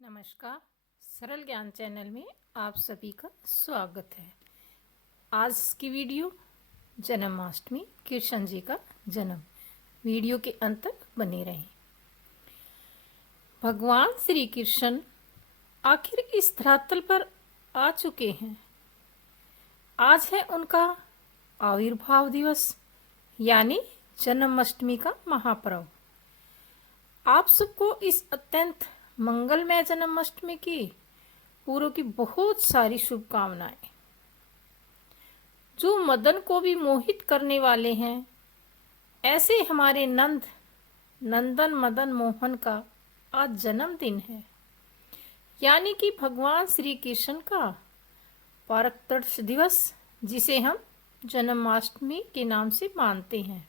नमस्कार। सरल ज्ञान चैनल में आप सभी का स्वागत है। आज की वीडियो जन्माष्टमी कृष्ण जी का जन्म। वीडियो के अंत तक बने रहें। भगवान श्री कृष्ण आखिर इस धरातल पर आ चुके हैं। आज है उनका आविर्भाव दिवस यानी जन्माष्टमी का महापर्व। आप सबको इस अत्यंत मंगलमय जन्माष्टमी की पूर्व की बहुत सारी शुभकामनाएं। जो मदन को भी मोहित करने वाले हैं, ऐसे हमारे नंदन मदन मोहन का आज जन्मदिन है, यानी कि भगवान श्री कृष्ण का पारकतर्ष दिवस, जिसे हम जन्माष्टमी के नाम से मानते हैं।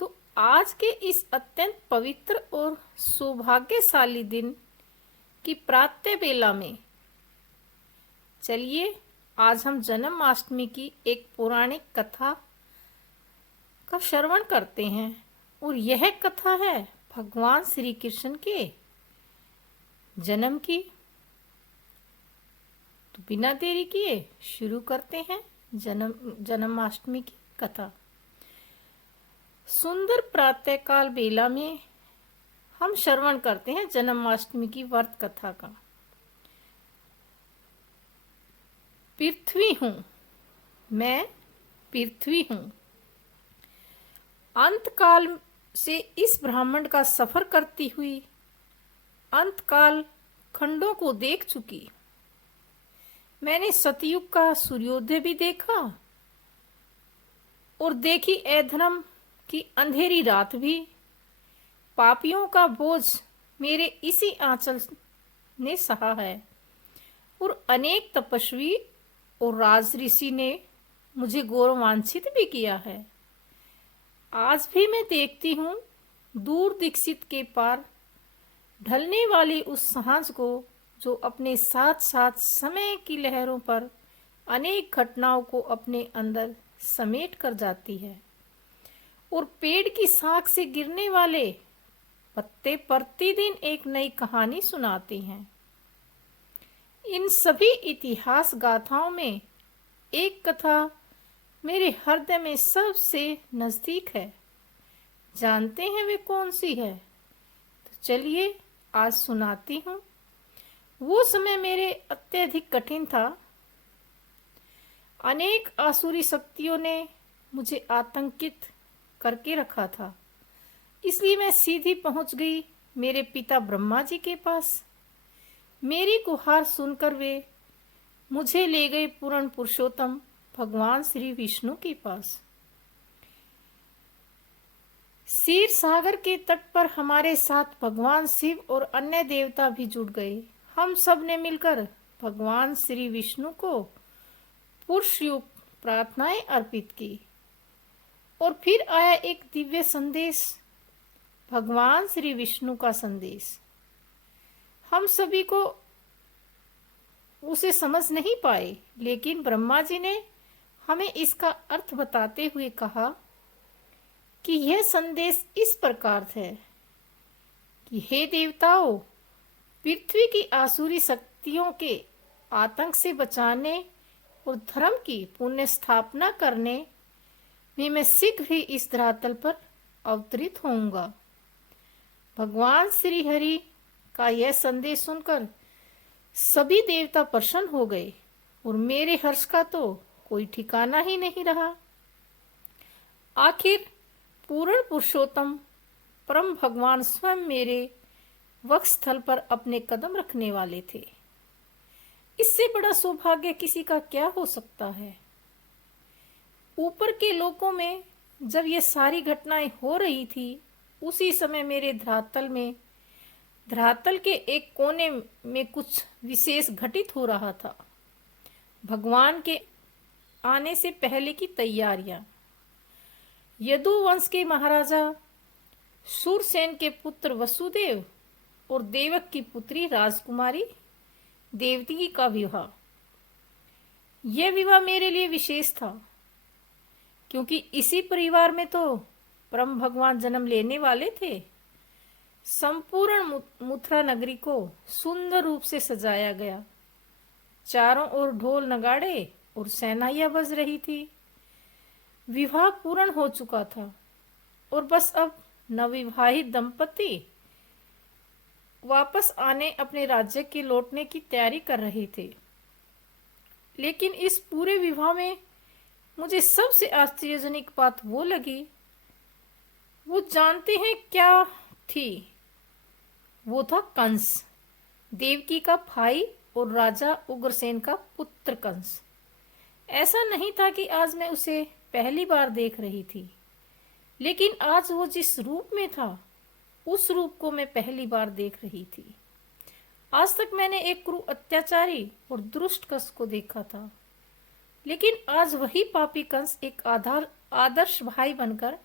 तो आज के इस अत्यंत पवित्र और सौभाग्यशाली दिन की प्रातः बेला में चलिए आज हम जन्माष्टमी की एक पौराणिक कथा का श्रवण करते हैं। और यह कथा है भगवान श्री कृष्ण के जन्म की। तो बिना देरी किए शुरू करते हैं जन्माष्टमी की कथा। सुंदर प्रातःकाल बेला में हम श्रवण करते हैं जन्माष्टमी की व्रत कथा का। पृथ्वी हूं, मैं पृथ्वी हूं। अंतकाल से इस ब्रह्मांड का सफर करती हुई अंतकाल खंडों को देख चुकी। मैंने सतयुग का सूर्योदय भी देखा और देखी अधर्म की अंधेरी रात भी। पापियों का बोझ मेरे इसी आंचल ने सहा है और अनेक तपस्वी और राजऋषि ने मुझे गौरवान्वित भी किया है। आज भी मैं देखती हूँ दूर दीक्षित के पार ढलने वाली उस सांझ को, जो अपने साथ साथ समय की लहरों पर अनेक घटनाओं को अपने अंदर समेट कर जाती है। और पेड़ की शाख से गिरने वाले पत्ते प्रतिदिन एक नई कहानी सुनाते हैं। इन सभी इतिहास गाथाओं में एक कथा मेरे हृदय में सबसे नजदीक है। जानते हैं वे कौन सी है? तो चलिए आज सुनाती हूँ। वो समय मेरे अत्यधिक कठिन था। अनेक आसुरी शक्तियों ने मुझे आतंकित करके रखा था। इसलिए मैं सीधी पहुंच गई मेरे पिता ब्रह्मा जी के पास। मेरी गुहार सुनकर वे मुझे ले गए पूर्ण पुरुषोत्तम भगवान श्री विष्णु के पास। क्षीर सागर के तट पर हमारे साथ भगवान शिव और अन्य देवता भी जुट गए। हम सब ने मिलकर भगवान श्री विष्णु को पुरुष युक्त प्रार्थनाएं अर्पित की। और फिर आया एक दिव्य संदेश, भगवान श्री विष्णु का संदेश। हम सभी को उसे समझ नहीं पाए, लेकिन ब्रह्मा जी ने हमें इसका अर्थ बताते हुए कहा कि यह संदेश इस प्रकार है कि हे देवताओं, पृथ्वी की आसुरी शक्तियों के आतंक से बचाने और धर्म की पुण्य स्थापना करने में मैं शीघ्र ही इस धरातल पर अवतरित होऊंगा। भगवान श्री हरि का यह संदेश सुनकर सभी देवता प्रसन्न हो गए और मेरे हर्ष का तो कोई ठिकाना ही नहीं रहा। आखिर पूर्ण पुरुषोत्तम परम भगवान स्वयं मेरे वक्षस्थल पर अपने कदम रखने वाले थे। इससे बड़ा सौभाग्य किसी का क्या हो सकता है। ऊपर के लोकों में जब ये सारी घटनाएं हो रही थी, उसी समय मेरे धरातल के एक कोने में कुछ विशेष घटित हो रहा था। भगवान के आने से पहले की तैयारियां। यदु वंश के महाराजा शूरसेन के पुत्र वसुदेव और देवक की पुत्री राजकुमारी देवकी का विवाह। यह विवाह मेरे लिए विशेष था, क्योंकि इसी परिवार में तो परम भगवान जन्म लेने वाले थे। संपूर्ण मथुरा नगरी को सुंदर रूप से सजाया गया। चारों ओर ढोल नगाड़े और शहनाइयां बज रही थी। विवाह पूर्ण हो चुका था और बस अब नवविवाहित दंपति वापस आने अपने राज्य की लौटने की तैयारी कर रहे थे। लेकिन इस पूरे विवाह में मुझे सबसे आश्चर्यजनक बात वो लगी। वो जानते हैं क्या थी? वो था कंस, देवकी का भाई और राजा उग्रसेन का पुत्र कंस। ऐसा नहीं था कि आज मैं उसे पहली बार देख रही थी, लेकिन आज वो जिस रूप में था उस रूप को मैं पहली बार देख रही थी। आज तक मैंने एक क्रूर अत्याचारी और दुष्ट कंस को देखा था, लेकिन आज वही पापी कंस एक आदर्श भाई बनकर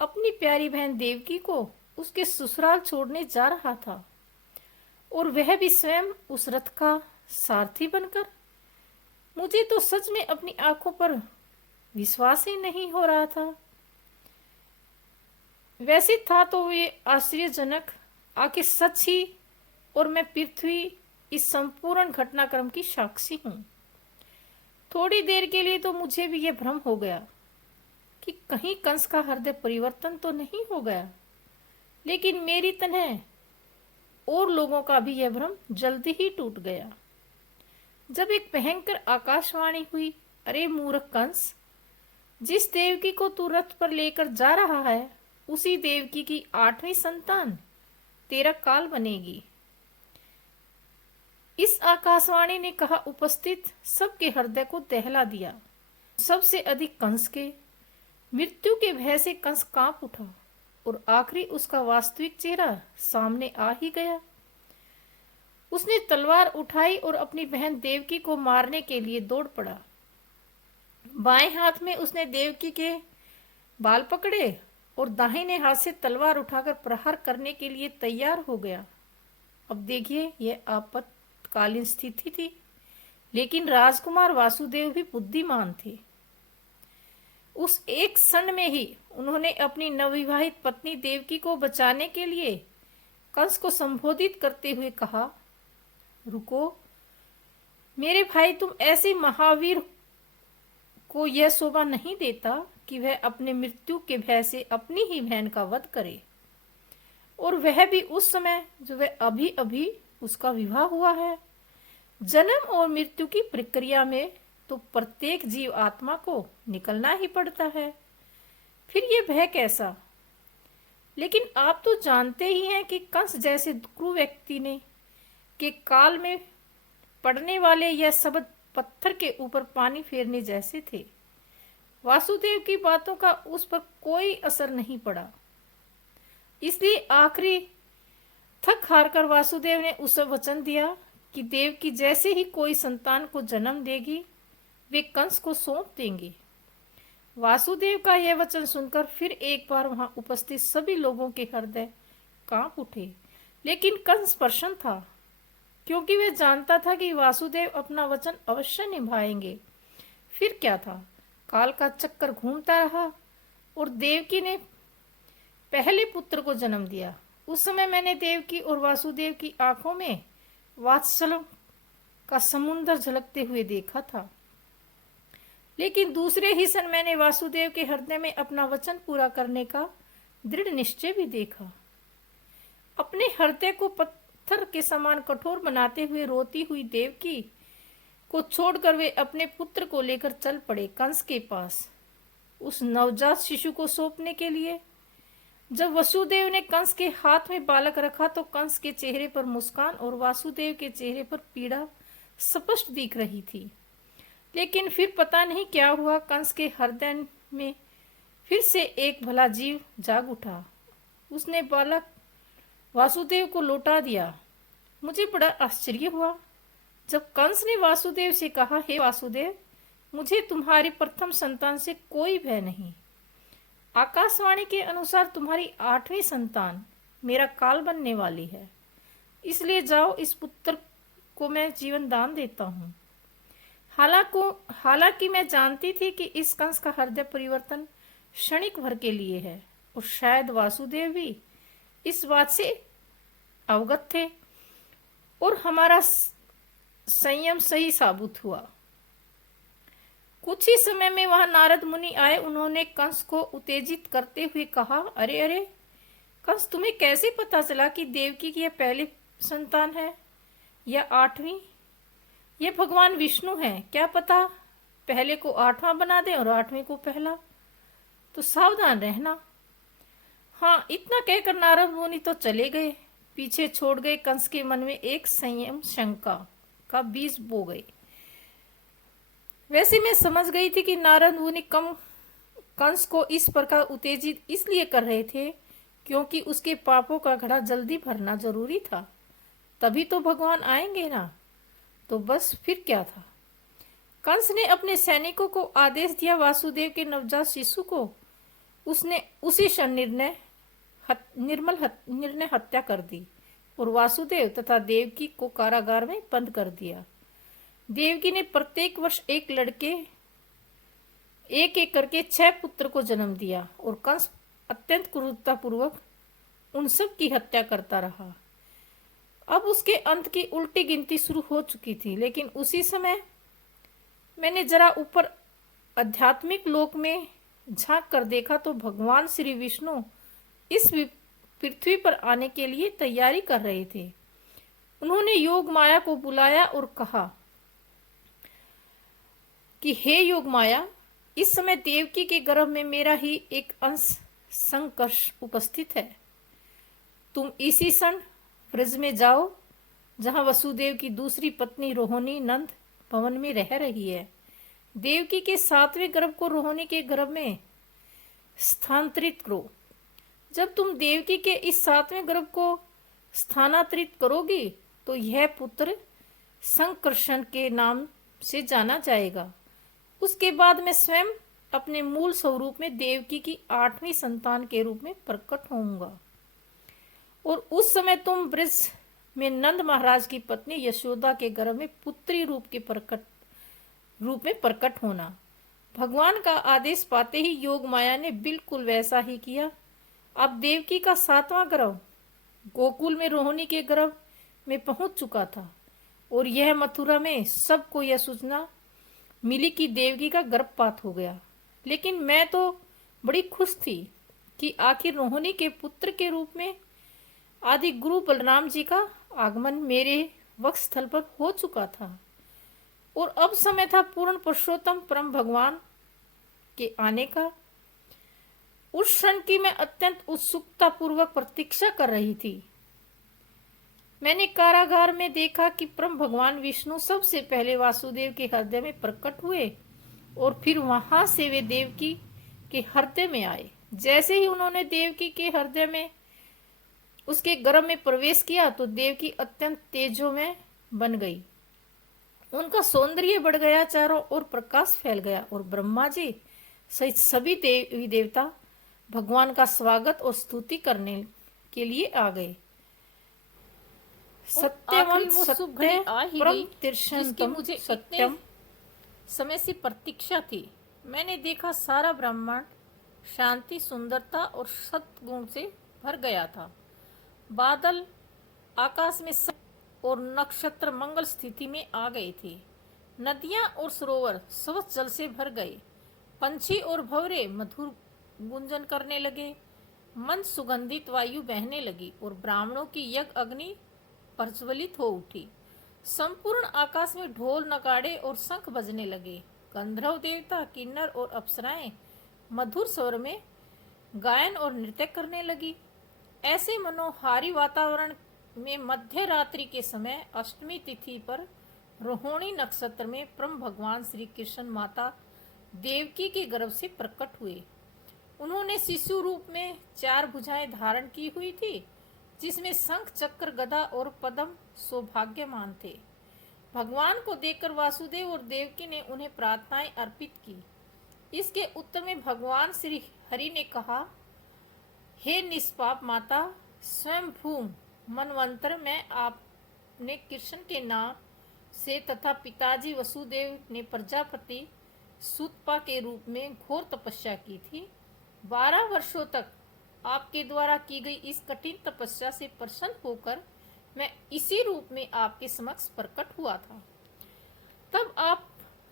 अपनी प्यारी बहन देवकी को उसके ससुराल छोड़ने जा रहा था, और वह भी स्वयं उस रथ का सारथी बनकर। मुझे तो सच में अपनी आंखों पर विश्वास ही नहीं हो रहा था। वैसे था तो ये आश्चर्यजनक, आखिर सच ही, और मैं पृथ्वी इस संपूर्ण घटनाक्रम की साक्षी हूँ। थोड़ी देर के लिए तो मुझे भी यह भ्रम हो गया कि कहीं कंस का हृदय परिवर्तन तो नहीं हो गया, लेकिन मेरी तरह और लोगों का भी यह भ्रम जल्दी ही टूट गया जब एक भयंकर आकाशवाणी हुई, अरे मूर्ख कंस, जिस देवकी को तू रथ पर लेकर जा रहा है उसी देवकी की 8वीं संतान तेरा काल बनेगी। इस आकाशवाणी ने कहा उपस्थित सबके हृदय को दहला दिया, सबसे अधिक कंस के। मृत्यु के भय से कंस कांप उठा और आखिरी उसका वास्तविक चेहरा सामने आ ही गया। उसने तलवार उठाई और अपनी बहन देवकी को मारने के लिए दौड़ पड़ा। बाएं हाथ में उसने देवकी के बाल पकड़े और दाहिने हाथ से तलवार उठाकर प्रहार करने के लिए तैयार हो गया। अब देखिए, यह आपातकालीन स्थिति थी, लेकिन राजकुमार वासुदेव भी बुद्धिमान थे। उस एक क्षण में ही उन्होंने अपनी नवविवाहित पत्नी देवकी को बचाने के लिए कंस को संबोधित करते हुए कहा, रुको मेरे भाई, तुम ऐसे महावीर को यह शोभा नहीं देता कि वह अपने मृत्यु के भय से अपनी ही बहन का वध करे, और वह भी उस समय जो वह अभी अभी उसका विवाह हुआ है। जन्म और मृत्यु की प्रक्रिया में तो प्रत्येक जीव आत्मा को निकलना ही पड़ता है, फिर ये भय कैसा? लेकिन आप तो जानते ही हैं कि कंस जैसे क्रूर व्यक्ति ने के काल में पड़ने वाले यह शब्द पत्थर के ऊपर पानी फेरने जैसे थे। वासुदेव की बातों का उस पर कोई असर नहीं पड़ा, इसलिए आखिरी थक हार कर वासुदेव ने उसे वचन दिया कि देवकी जैसे ही कोई संतान को जन्म देगी वे कंस को सौंप देंगे। वासुदेव का यह वचन सुनकर फिर एक बार वहां उपस्थित सभी लोगों के हृदय कांप उठे, लेकिन कंस प्रसन्न था, क्योंकि वह जानता था कि वासुदेव अपना वचन अवश्य निभाएंगे। फिर क्या था, काल का चक्कर घूमता रहा और देवकी ने पहले पुत्र को जन्म दिया। उस समय मैंने देवकी और वासुदेव की आंखों में वात्सल्य का समुद्र झलकते हुए देखा था, लेकिन दूसरे ही क्षण मैंने वासुदेव के हृदय में अपना वचन पूरा करने का दृढ़ निश्चय भी देखा। अपने हृदय को पत्थर के समान कठोर बनाते हुए रोती हुई देवकी को छोड़कर वे अपने पुत्र को लेकर चल पड़े कंस के पास, उस नवजात शिशु को सौंपने के लिए। जब वसुदेव ने कंस के हाथ में बालक रखा तो कंस के चेहरे पर मुस्कान और वासुदेव के चेहरे पर पीड़ा स्पष्ट दिख रही थी। लेकिन फिर पता नहीं क्या हुआ, कंस के हृदय में फिर से एक भला जीव जाग उठा। उसने बालक वासुदेव को लौटा दिया। मुझे बड़ा आश्चर्य हुआ जब कंस ने वासुदेव से कहा, हे वासुदेव, मुझे तुम्हारी प्रथम संतान से कोई भय नहीं। आकाशवाणी के अनुसार तुम्हारी 8वीं संतान मेरा काल बनने वाली है, इसलिए जाओ, इस पुत्र को मैं जीवन दान देता हूँ। हालांकि मैं जानती थी कि इस कंस का हृदय परिवर्तन क्षणिक भर के लिए है, और शायद वासुदेव भी इस बात से अवगत थे और हमारा संयम सही साबित हुआ। कुछ ही समय में वहां नारद मुनि आए। उन्होंने कंस को उत्तेजित करते हुए कहा, अरे अरे कंस, तुम्हें कैसे पता चला कि देवकी की यह पहली संतान है या आठवीं? ये भगवान विष्णु हैं, क्या पता पहले को आठवां बना दे और आठवीं को पहला, तो सावधान रहना। हाँ, इतना कहकर नारद मुनि तो चले गए, पीछे छोड़ गए कंस के मन में एक संयम शंका का बीज बो गए। वैसे मैं समझ गई थी कि नारद मुनि कंस को इस प्रकार उत्तेजित इसलिए कर रहे थे क्योंकि उसके पापों का घड़ा जल्दी भरना जरूरी था, तभी तो भगवान आएंगे ना। तो बस फिर क्या था, कंस ने अपने सैनिकों को आदेश दिया, वासुदेव के नवजात शिशु को उसने उसी क्षण निर्णय हत्या कर दी और वासुदेव तथा देवकी को कारागार में बंद कर दिया। देवकी ने प्रत्येक वर्ष एक एक करके 6 पुत्र को जन्म दिया और कंस अत्यंत क्रूरतापूर्वक उन सब की हत्या करता रहा। अब उसके अंत की उल्टी गिनती शुरू हो चुकी थी, लेकिन उसी समय मैंने जरा ऊपर आध्यात्मिक लोक में झांक कर देखा तो भगवान श्री विष्णु इस पृथ्वी पर आने के लिए तैयारी कर रहे थे। उन्होंने योग माया को बुलाया और कहा कि हे योग माया, इस समय देवकी के गर्भ में मेरा ही एक अंश संकर्ष उपस्थित है। तुम इसी क्षण ब्रज में जाओ जहां वसुदेव की दूसरी पत्नी रोहिणी नंद भवन में रह रही है। देवकी के 7वें गर्भ को रोहिणी के गर्भ में स्थानांतरित करो। जब तुम देवकी के इस 7वें गर्भ को स्थानांतरित करोगी तो यह पुत्र संकर्षण के नाम से जाना जाएगा। उसके बाद मैं स्वयं अपने मूल स्वरूप में देवकी की 8वीं संतान के रूप में प्रकट होऊंगा और उस समय तुम ब्रज में नंद महाराज की पत्नी यशोदा के गर्भ में पुत्री रूप में प्रकट होना। भगवान का आदेश पाते ही योग माया ने बिल्कुल वैसा ही किया। अब देवकी का 7वां गर्भ गोकुल में रोहिणी के गर्भ में पहुंच चुका था और यह मथुरा में सबको यह सूचना मिली कि देवकी का गर्भपात हो गया। लेकिन मैं तो बड़ी खुश थी कि आखिर रोहिणी के पुत्र के रूप में आदि गुरु बलराम जी का आगमन मेरे वक्षस्थल पर हो चुका था और अब समय था पूर्ण पुरुषोत्तम परम भगवान के आने का। उस क्षण की मैं अत्यंत उत्सुकता पूर्वक प्रतीक्षा कर रही थी। मैंने कारागार में देखा कि परम भगवान विष्णु सबसे पहले वासुदेव के हृदय में प्रकट हुए और फिर वहां से वे देवकी के हृदय में आए। जैसे ही उन्होंने देवकी के हृदय में उसके गर्भ में प्रवेश किया तो देवकी अत्यंत तेजोमय बन गई। उनका सौंदर्य बढ़ गया, चारों ओर प्रकाश फैल गया और ब्रह्मा जी सहित सभी देवी देवता भगवान का स्वागत और स्तुति करने के लिए आ गए। सत्यवंत सत्य परम तिरछनतम सत्यम समय से प्रतीक्षा थी। मैंने देखा सारा ब्रह्मांड शांति, सुंदरता और सत्गुण से भर गया था। बादल आकाश में और नक्षत्र मंगल स्थिति में आ गए थे। नदियां और सरोवर स्वच्छ जल से भर गए। पंछी और भंवरे मधुर गुंजन करने लगे। मंद सुगंधित वायु बहने लगी और ब्राह्मणों की यज्ञ अग्नि प्रज्वलित हो उठी। संपूर्ण आकाश में ढोल, नगाड़े और शंख बजने लगे। गंधर्व देवता, किन्नर और अप्सराएं मधुर स्वर में गायन और नृत्य करने लगी। ऐसे मनोहारी वातावरण में मध्य रात्रि के समय अष्टमी तिथि पर रोहिणी नक्षत्र में परम भगवान श्री कृष्ण माता देवकी के गर्भ से प्रकट हुए। उन्होंने शिशु रूप में 4 भुजाएं धारण की हुई थी, जिसमें शंख, चक्र, गदा और पद्म सौभाग्यमान थे। भगवान को देखकर वासुदेव और देवकी ने उन्हें प्रार्थनाएं अर्पित की। इसके उत्तर में भगवान श्री हरि ने कहा, हे निष्पाप माता, स्वयं भूम मनवंतर में आपने कृष्ण के नाम से तथा पिताजी वसुदेव ने प्रजापति सूतपा के रूप में घोर तपस्या की थी। 12 वर्षों तक आपके द्वारा की गई इस कठिन तपस्या से प्रसन्न होकर मैं इसी रूप में आपके समक्ष प्रकट हुआ था। तब आप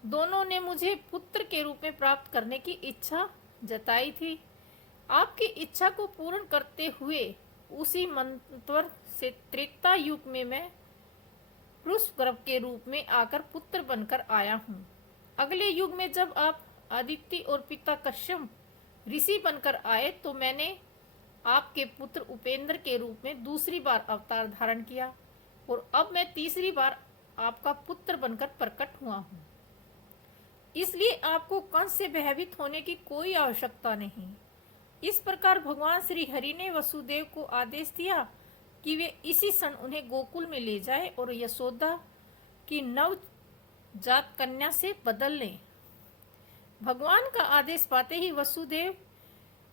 दोनों ने मुझे पुत्र के रूप में प्राप्त करने की इच्छा जताई थी। आपकी इच्छा को पूर्ण करते हुए उसी मंत्र से त्रेता युग में मैं पुरुष गर्भ के रूप में आकर पुत्र बनकर आया हूँ। अगले युग में जब आप आदित्य और पिता कश्यप ऋषि बनकर आए तो मैंने आपके पुत्र उपेंद्र के रूप में दूसरी बार अवतार धारण किया और अब मैं तीसरी बार आपका पुत्र बनकर प्रकट हुआ हूँ। इसलिए आपको कंस से भयभीत होने की कोई आवश्यकता नहीं। इस प्रकार भगवान श्री हरि ने वसुदेव को आदेश दिया कि वे इसी क्षण उन्हें गोकुल में ले जाएं और यशोदा की नवजात कन्या से बदल लें। भगवान का आदेश पाते ही वसुदेव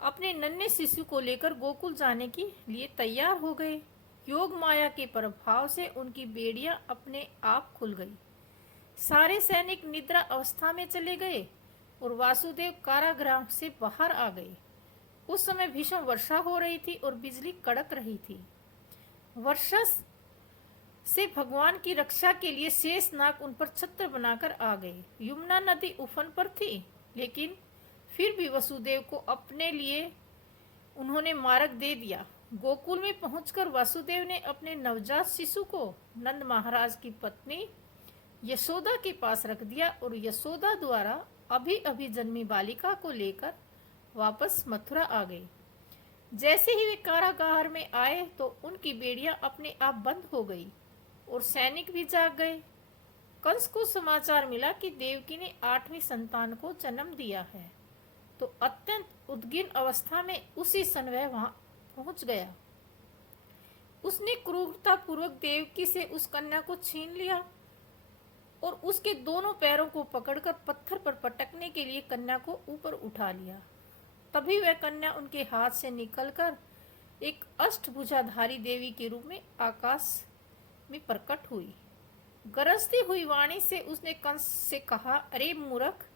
अपने नन्हे शिशु को लेकर गोकुल जाने के लिए तैयार हो गए। योग माया के प्रभाव से उनकी बेड़ियां अपने आप खुल गई। सारे सैनिक निद्रा अवस्था में चले गए और वासुदेव कारागृह से बाहर आ गए। उस समय भीषण वर्षा हो रही थी और बिजली कड़क रही थी। वर्षा से भगवान की रक्षा के लिए शेषनाग उन पर छत्र बनाकर आ गए। यमुना नदी उफन पर थी, लेकिन फिर भी वसुदेव को अपने लिए उन्होंने मार्ग दे दिया। गोकुल में पहुंचकर वासुदेव ने अपने नवजात शिशु को नंद महाराज की पत्नी यशोदा के पास रख दिया और यशोदा द्वारा अभी अभी जन्मी बालिका को लेकर वापस मथुरा आ गए। जैसे ही वे कारागार में आए तो उनकी बेड़ियां अपने आप बंद हो गई और सैनिक भी जाग गए। कंस को समाचार मिला कि देवकी ने 8वीं संतान को जन्म दिया है, तो अत्यंत उद्गिन अवस्था में उसी समय वह वहां पहुंच गया। उसने क्रूरता पूर्वक देवकी से उस कन्या को छीन लिया और उसके दोनों पैरों को पकड़कर पत्थर पर पटकने के लिए कन्या को ऊपर उठा लिया। तभी वह कन्या उनके हाथ से निकलकर एक अष्टभुजाधारी देवी के रूप में आकाश में प्रकट हुई। गरजती हुई वाणी से उसने कंस से कहा, अरे मूर्ख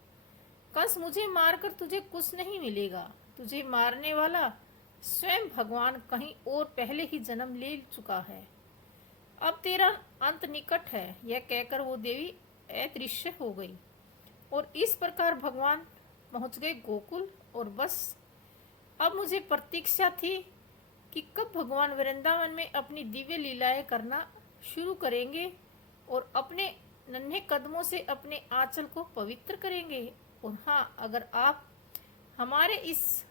कंस, मुझे मारकर तुझे कुछ नहीं मिलेगा। तुझे मारने वाला स्वयं भगवान कहीं और पहले ही जन्म ले चुका है। अब तेरा अंत निकट है। यह कहकर वो देवी अदृश्य हो गई और इस प्रकार भगवान पहुंच गए गोकुल। और बस अब मुझे प्रतीक्षा थी कि कब भगवान वृंदावन में अपनी दिव्य लीलाएं करना शुरू करेंगे और अपने नन्हे कदमों से अपने आंचल को पवित्र करेंगे। और हाँ, अगर आप हमारे इस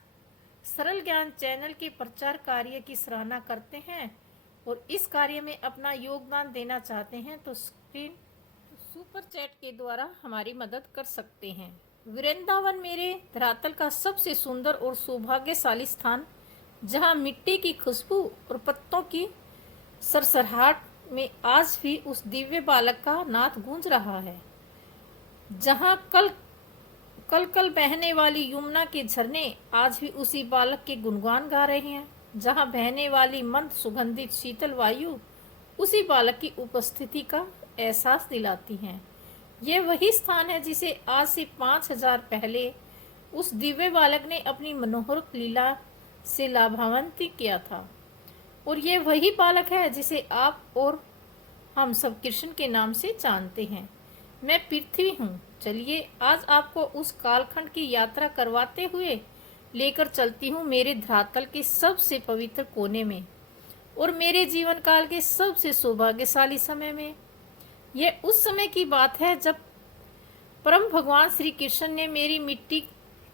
सरल ज्ञान चैनल के प्रचार कार्य की सराहना करते हैं और इस कार्य में अपना योगदान देना चाहते हैं तो स्क्रीन सुपर चैट के द्वारा हमारी मदद कर सकते हैं। वृंदावन मेरे धरातल का सबसे सुंदर और सौभाग्यशाली स्थान, जहां मिट्टी की खुशबू और पत्तों की सरसराहट में आज भी उस दिव्य बालक का नाद गूंज रहा है। जहां कल कल बहने वाली यमुना के झरने आज भी उसी बालक के गुणगान गा रहे हैं। जहां बहने वाली मंद सुगंधित शीतल वायु उसी बालक की उपस्थिति का एहसास दिलाती हैं। यह वही स्थान है जिसे आज से 5000 पहले उस दिव्य बालक ने अपनी मनोहर लीला से लाभान्वित किया था। और यह वही बालक है जिसे आप और हम सब कृष्ण के नाम से जानते हैं। मैं पृथ्वी हूँ। चलिए आज आपको उस कालखंड की यात्रा करवाते हुए लेकर चलती हूँ मेरे धरातल के सबसे पवित्र कोने में और मेरे जीवन काल के सबसे सौभाग्यशाली समय में। यह उस समय की बात है जब परम भगवान श्री कृष्ण ने मेरी मिट्टी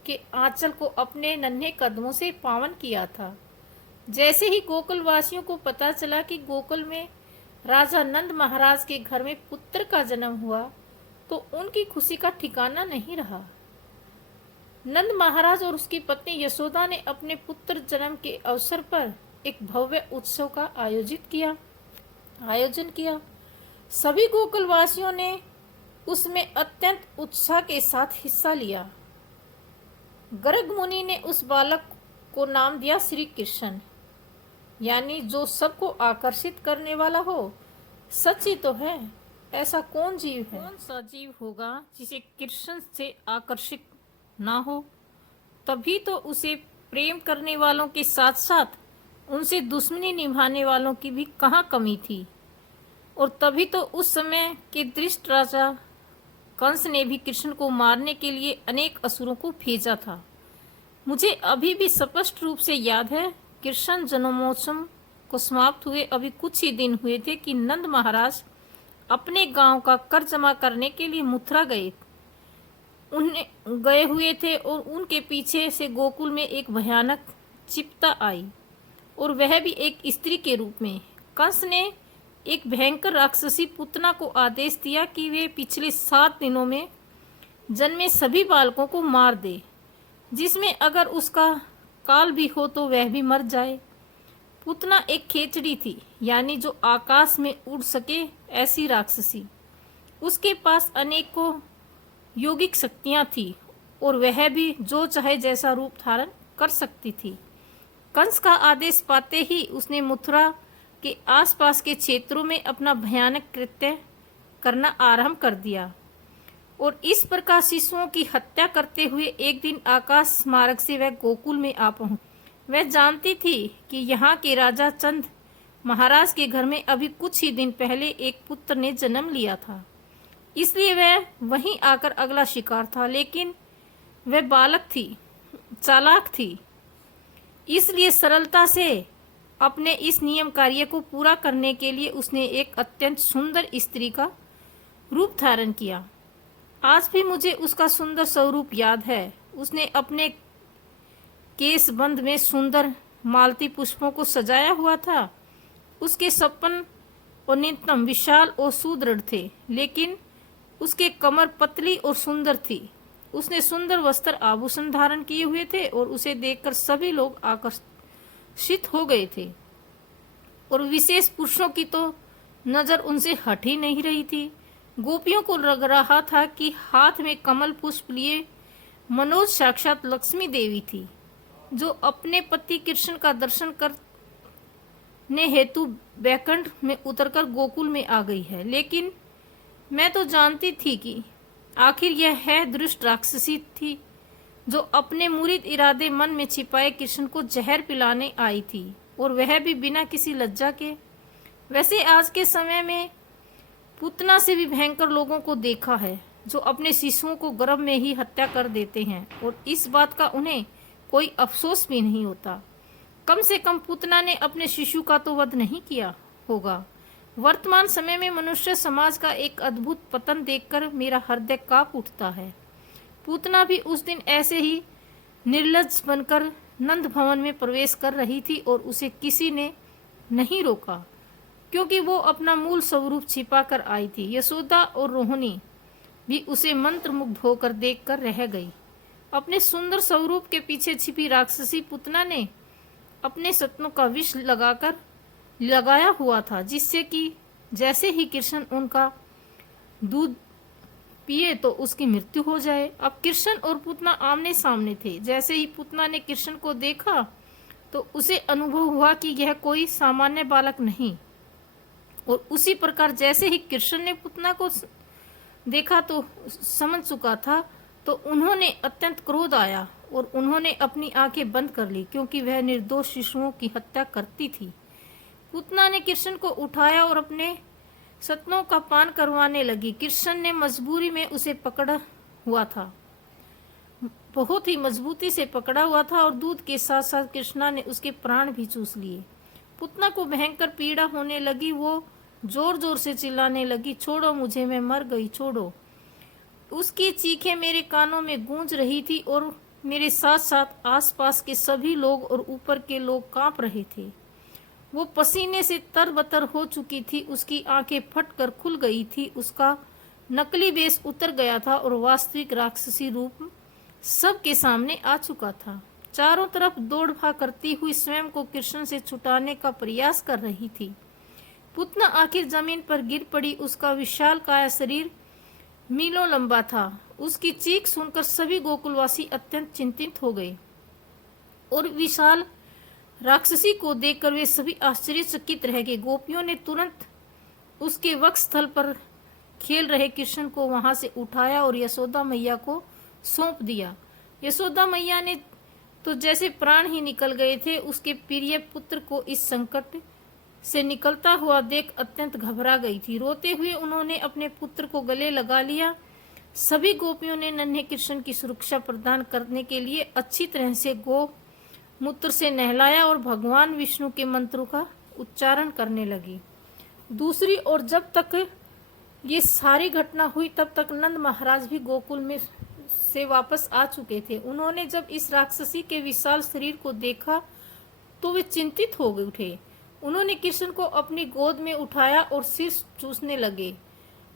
के आंचल को अपने नन्हे कदमों से पावन किया था। जैसे ही गोकुल वासियों को पता चला कि गोकुल में राजा नंद महाराज के घर में पुत्र का जन्म हुआ तो उनकी खुशी का ठिकाना नहीं रहा। नंद महाराज और उसकी पत्नी यशोदा ने अपने पुत्र जन्म के अवसर पर एक भव्य उत्सव का आयोजन किया। सभी गोकुल वासियों ने उसमें अत्यंत उत्साह के साथ हिस्सा लिया। गर्ग मुनि ने उस बालक को नाम दिया श्री कृष्ण, यानी जो सबको आकर्षित करने वाला हो। सच ही तो है, ऐसा कौन जीव है, कौन सा जीव होगा जिसे कृष्ण से आकर्षित ना हो। तभी तो उसे प्रेम करने वालों के साथ साथ उनसे दुश्मनी निभाने वालों की भी कहाँ कमी थी। और तभी तो उस समय के दृष्ट राजा कंस ने भी कृष्ण को मारने के लिए अनेक असुरों को भेजा था। मुझे अभी भी स्पष्ट रूप से याद है, कृष्ण जन्मोत्सव को समाप्त हुए अभी कुछ ही दिन हुए थे कि नंद महाराज अपने गांव का कर जमा करने के लिए मथुरा गए हुए थे और उनके पीछे से गोकुल में एक भयानक चिपता आई, और वह भी एक स्त्री के रूप में। कंस ने एक भयंकर राक्षसी पुतना को आदेश दिया कि वे पिछले 7 दिनों में जन्मे सभी बालकों को मार दे, जिसमें अगर उसका काल भी हो तो वह भी मर जाए। पुतना एक खेचड़ी थी, यानी जो आकाश में उड़ सके ऐसी राक्षसी। उसके पास अनेकों योगिक शक्तियां थी और वह भी जो चाहे जैसा रूप धारण कर सकती थी। कंस का आदेश पाते ही उसने मथुरा के आसपास के क्षेत्रों में अपना भयानक कृत्य करना आरंभ कर दिया और इस प्रकार शिशुओं की हत्या करते हुए एक दिन आकाश मार्ग से वह गोकुल में आ पहुंची। वह जानती थी कि यहाँ के राजा चंद महाराज के घर में अभी कुछ ही दिन पहले एक पुत्र ने जन्म लिया था, इसलिए वह वहीं आकर अगला शिकार था। लेकिन वह बालक थी, चालाक थी, इसलिए सरलता से अपने इस नियम कार्य को पूरा करने के लिए उसने एक अत्यंत सुंदर स्त्री का रूप धारण किया। आज भी मुझे उसका सुंदर स्वरूप याद है। उसने अपने केस बंद में सुंदर मालती पुष्पों को सजाया हुआ था। उसके सपन और नितंब विशाल और सुदृढ़ थे, लेकिन उसके कमर पतली और सुंदर थी। उसने सुंदर वस्त्र आभूषण धारण किए हुए थे और उसे देखकर सभी लोग आकर्षित हो गए थे, और विशेष पुरुषों की तो नजर उनसे हट ही नहीं रही थी। गोपियों को लग रहा था कि हाथ में कमल पुष्प लिए मनोज साक्षात लक्ष्मी देवी थी, जो अपने पति कृष्ण का दर्शन करने हेतु बैकुंठ में उतरकर गोकुल में आ गई है। लेकिन मैं तो जानती थी कि आखिर यह है दुष्ट राक्षसी थी, जो अपने मुरीद इरादे मन में छिपाए कृष्ण को जहर पिलाने आई थी, और वह भी बिना किसी लज्जा के। वैसे आज के समय में पुतना से भी भयंकर लोगों को देखा है, जो अपने शिशुओं को गर्भ में ही हत्या कर देते हैं, और इस बात का उन्हें कोई अफसोस भी नहीं होता। कम से कम पुतना ने अपने शिशु का तो वध नहीं किया होगा। वर्तमान समय में मनुष्य समाज का एक अद्भुत पतन देखकर मेरा हृदय कांप उठता है। पूतना भी उस दिन ऐसे ही निर्लज्ज बनकर नंद भवन में प्रवेश कर रही थी और उसे किसी ने नहीं रोका, क्योंकि वो अपना मूल स्वरूप छिपा कर आई थी। यशोदा और रोहिणी भी उसे मंत्रमुग्ध होकर देखकर रह गई। अपने सुंदर स्वरूप के पीछे छिपी राक्षसी पुतना ने अपने सत्नों का विष लगाया हुआ था, जिससे कि जैसे ही कृष्ण उनका दूध पिए तो उसकी मृत्यु हो जाए। अब कृष्ण और पुतना आमने सामने थे। जैसे ही पुतना ने कृष्ण को देखा तो उसे अनुभव हुआ कि यह कोई सामान्य बालक नहीं, और उसी प्रकार जैसे ही कृष्ण ने पुतना को देखा तो समझ चुका था, तो उन्होंने अत्यंत क्रोध आया और उन्होंने अपनी आंखें बंद कर ली, क्योंकि वह निर्दोष शिशुओं की हत्या करती थी। पुतना ने कृष्ण को उठाया और अपने सतनों का पान करवाने लगी। कृष्ण ने मजबूरी में उसे पकड़ा हुआ था, बहुत ही मजबूती से पकड़ा हुआ था, और दूध के साथ साथ कृष्णा ने उसके प्राण भी चूस लिए। पुतना को भयंकर पीड़ा होने लगी। वो जोर जोर से चिल्लाने लगी, छोड़ो मुझे, मैं मर गई, छोड़ो। उसकी चीखें मेरे कानों में गूंज रही थी और मेरे साथ साथ आसपास के सभी लोग और ऊपर के लोग कांप रहे थे। वो पसीने से तरबतर हो चुकी थी, उसकी आंखें फटकर खुल गई थी, उसका नकली वेश उतर गया था और वास्तविक राक्षसी रूप सबके सामने आ चुका था। चारों तरफ दौड़ भाग करती हुई स्वयं को कृष्ण से छुटाने का प्रयास कर रही थी। पुतना आखिर जमीन पर गिर पड़ी। उसका विशाल काया शरीर मीलों लंबा था। उसकी चीख सुनकर सभी गोकुलवासी अत्यंत चिंतित हो गए और विशाल राक्षसी को देखकर वे सभी आश्चर्यचकित रह गए। गोपियों ने तुरंत उसके वक्षस्थल पर खेल रहे कृष्ण को वहां से उठाया और यशोदा मैया को सौंप दिया। यशोदा मैया ने तो जैसे प्राण ही निकल गए थे। उसके प्रिय पुत्र को इस संकट से निकलता हुआ देख अत्यंत घबरा गई थी। रोते हुए उन्होंने अपने पुत्र को गले लगा लिया। सभी गोपियों ने नन्हे कृष्ण की सुरक्षा प्रदान करने के लिए अच्छी तरह से गो मूत्र से नहलाया और भगवान विष्णु के मंत्रों का उच्चारण करने लगी। दूसरी ओर जब तक ये सारी घटना हुई तब तक नंद महाराज भी गोकुल में से वापस आ चुके थे। उन्होंने जब इस राक्षसी के विशाल शरीर को देखा तो वे चिंतित हो गए उठे। उन्होंने कृष्ण को अपनी गोद में उठाया और सिर चूसने लगे।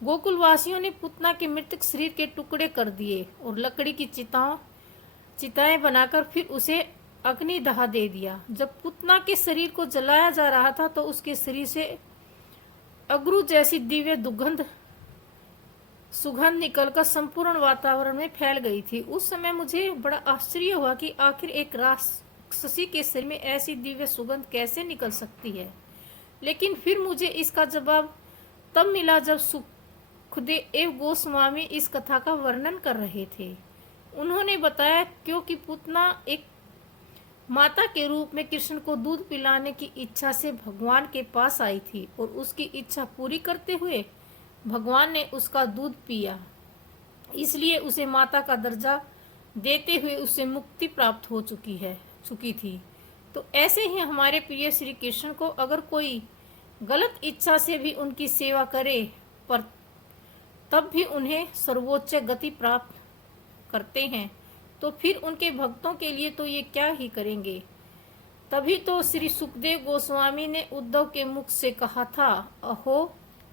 गोकुलवासियों ने पुतना के मृतक शरीर के टुकड़े कर दिए और लकड़ी की चिताएं बनाकर फिर उसे अग्नि दहा दे दिया। जब पुतना के शरीर को जलाया जा रहा था तो उसके शरीर से अगरू जैसी दिव्य सुगंध निकलकर संपूर्ण वातावरण में फैल गई थी। उस समय मुझे बड़ा आश्चर्य हुआ कि आखिर एक राक्षसी के शरीर में ऐसी दिव्य सुगंध कैसे निकल सकती है। लेकिन फिर मुझे इसका जवाब तब मिला जब सुखदेव गोस्वामी इस कथा का वर्णन कर रहे थे। उन्होंने बताया क्योंकि पुतना एक माता के रूप में कृष्ण को दूध पिलाने की इच्छा से भगवान के पास आई थी और उसकी इच्छा पूरी करते हुए भगवान ने उसका दूध पिया, इसलिए उसे माता का दर्जा देते हुए उसे मुक्ति प्राप्त हो चुकी थी। तो ऐसे ही हमारे प्रिय श्री कृष्ण को अगर कोई गलत इच्छा से भी उनकी सेवा करे पर तब भी उन्हें सर्वोच्च गति प्राप्त करते हैं, तो फिर उनके भक्तों के लिए तो ये क्या ही करेंगे। तभी तो श्री सुखदेव गोस्वामी ने उद्धव के मुख से कहा था, अहो